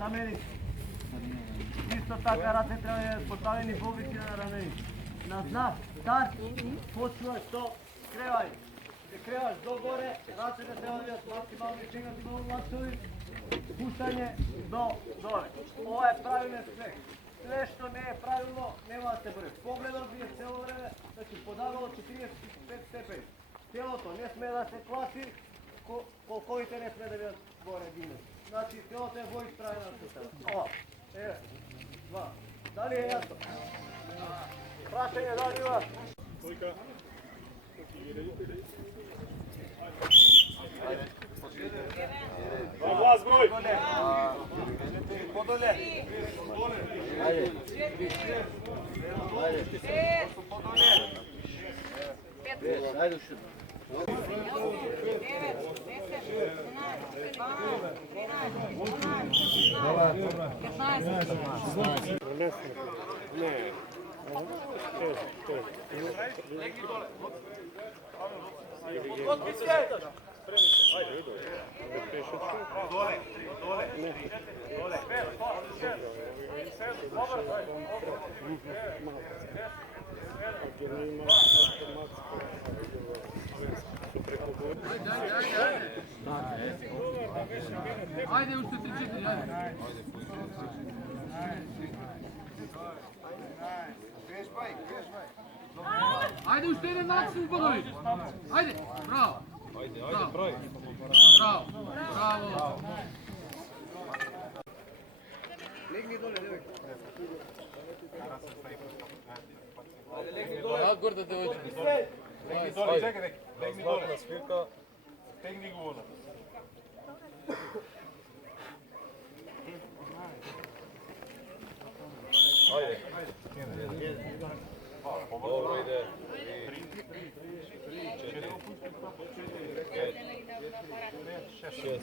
рамените. Исто така раце треба да поставени во висина на рамените. На знак старт почнуваш со кревање. Се креваш догоре, рацете треба да бидат максимално стигнати во лактови, пуштање до доле. Ова е правилен смех. Све што не е правилно, нема да се бори. Погледот ви е цело време, значи подагало 45 степени. Телото не сме да се класи, колковите не сме да бидат горе дигнати. Значи телото е во исправена сустава. Ова, еве, два. Дали е јасно? Прашање дали има? Којка? Глас број! Подоле! Ајде! Ајде уште! 3-4, Ajde уште еден максимум подови. Ajde, браво. Ajde, број. Браво. Браво. Легни доле, девојка. Легни доле. А горда девојка. Легни доле, чекај, легни доле. На свирка. Тегни го оно. Ајде. Добро иде. 6.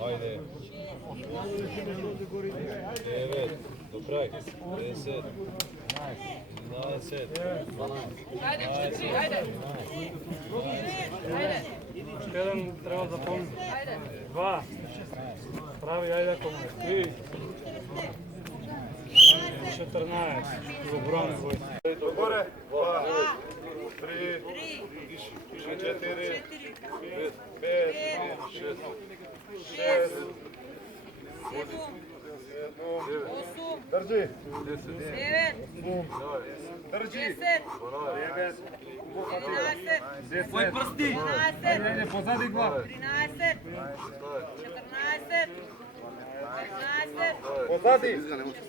Ајде. 9. До крај. 10. 11. Ајде, ајде. Ајде. Еден треба да помни. Ајде. 2. Прави, ајде коме. 3. 14. Забране вој. Догоре. 2. 3. 4. 5. 6. 6. 8, Држи. 9, Држи. 10, 9. 11, Мој прсти. 12, Ајде, позади глава. 13, 14, 15, Позади.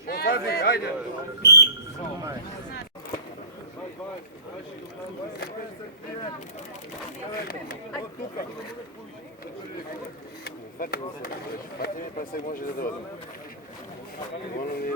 Позади, ајде. Фати ми, па се може да додам. Оно ми...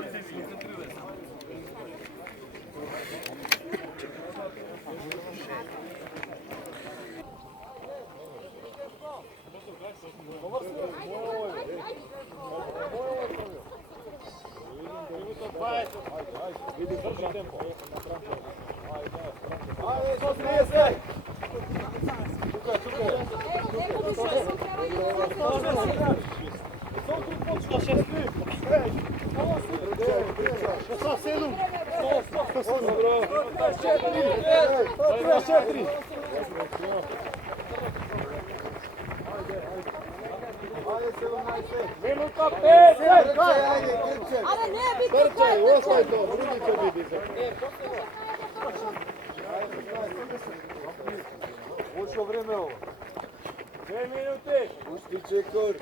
Minuta 5! Ale ne, biti Ostaje to, drugi će biti. Ušlo vreme ovo. 2 minute! Pusti čekor.